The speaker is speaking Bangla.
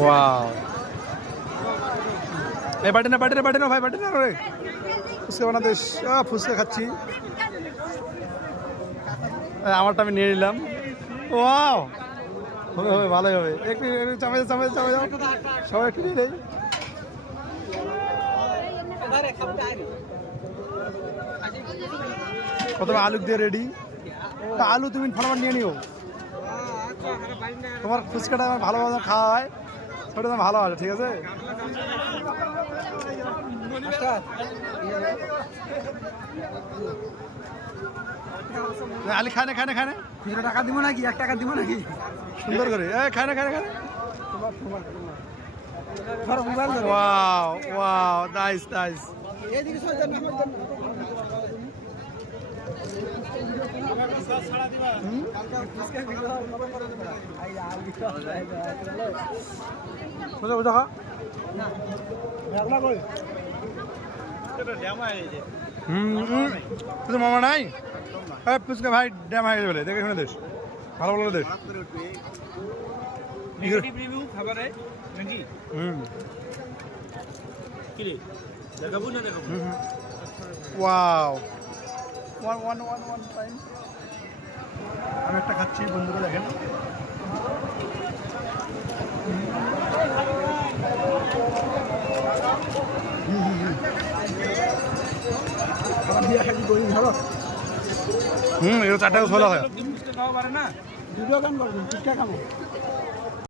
ওয়াও এই বাটি না ভাই বাটি না রে ফুচকা বানাতে ফুচকা খাচ্ছি আমারটা আমি নিয়ে নিলাম ওয়াও হবে ভালোই হবে একটু চামচ সবাই একটু নিয়ে নেই প্রথমে আলু দিয়ে রেডি আলু তুমি ফটাফট নিয়ে নিও তোমার ফুচকাটা আমার ভালো খাওয়া হয় সেটা ভালো আছে ঠিক আছে আলি খানে টাকা দিব নাকি 1 টাকা দিব নাকি সুন্দর করে খানে ওয়াও নাইস এইদিকে সরে যান মামা নাই ফুচকা ভাই ড্যাম হয়ে গেছে বলে দেখে শুনে দেশ ভালো দেশ খাবারে নাকি কি রে দেখাবো না দেখাবো ওয়াও ওয়ান টাইম আমি একটা খাচ্ছি বন্ধুরা দেখেন এটা 4 টাকা 16 হয় খাওয়া পারে না ভিডিও গান করবেন টিকা খাবো